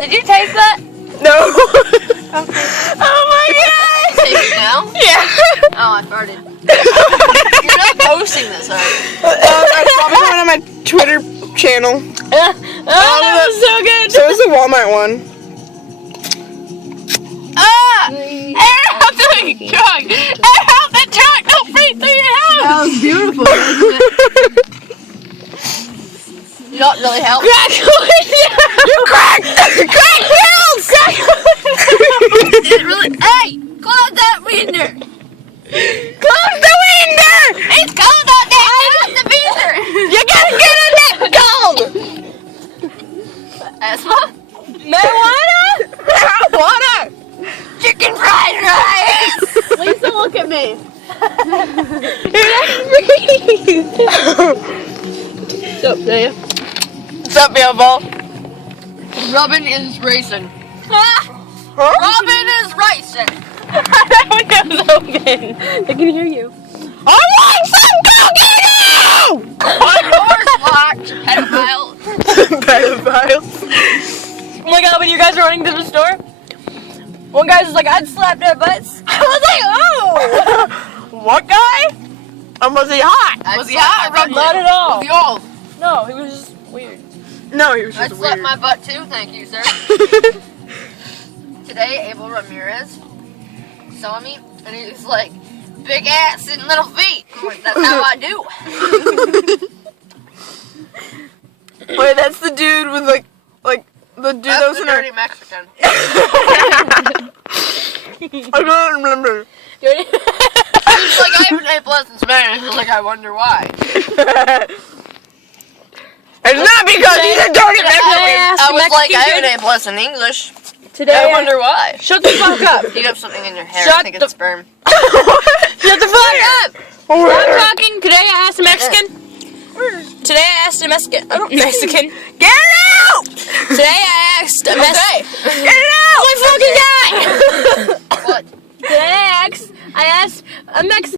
Did you taste that? No. Oh my god. Take it now? Yeah. Oh, I farted. You're not posting this, are you? It's probably one on my Twitter channel. That was so good. So is the Walmart one. Air out the truck. Air out the truck. Don't freeze through your house. That was beautiful, wasn't it? Not really help. Crack pills! Did it really? Hey! Close that window! Close the window! It's cold out there! Close the window! You gotta get in that cold! Asshole? Marijuana? Marijuana! Chicken fried rice! Lisa, look at me. What's up, Dave? What's up, Bilbo? Robin is racing. Huh? Robin is racing! That window's open. They can hear you. I want some coconut! My door's locked, pedophile. Pedophiles. Oh my god, when you guys were running to the store, one guy was like, I'd slap their butts. I was like, oh! What guy? Was he hot? Was he hot or ugly? Not at all. Was he old? No, he was just weird. No, he was I'd just slap weird. my butt too, thank you, sir. Today, Abel Ramirez saw me, and he was like, big ass and little feet. I'm like, that's how I do. Wait, that's the dude with like the dude that was That's in the our... dirty Mexican. I don't remember. He was like, I have an A+ in Spanish. I was like, I wonder why. It's not because he's a dirty Mexican. I was like, I have an A+ in English. Today, I wonder why. Shut the fuck up. You have something in your hair. Shut I think it's sperm. Shut the fuck up. Stop talking. Today I asked a Mexican. Today I asked a Mexican. Mexican. Get it out! Today I asked a Mexican. Get it out! Oh my fucking god! What? Today I asked a Mexican.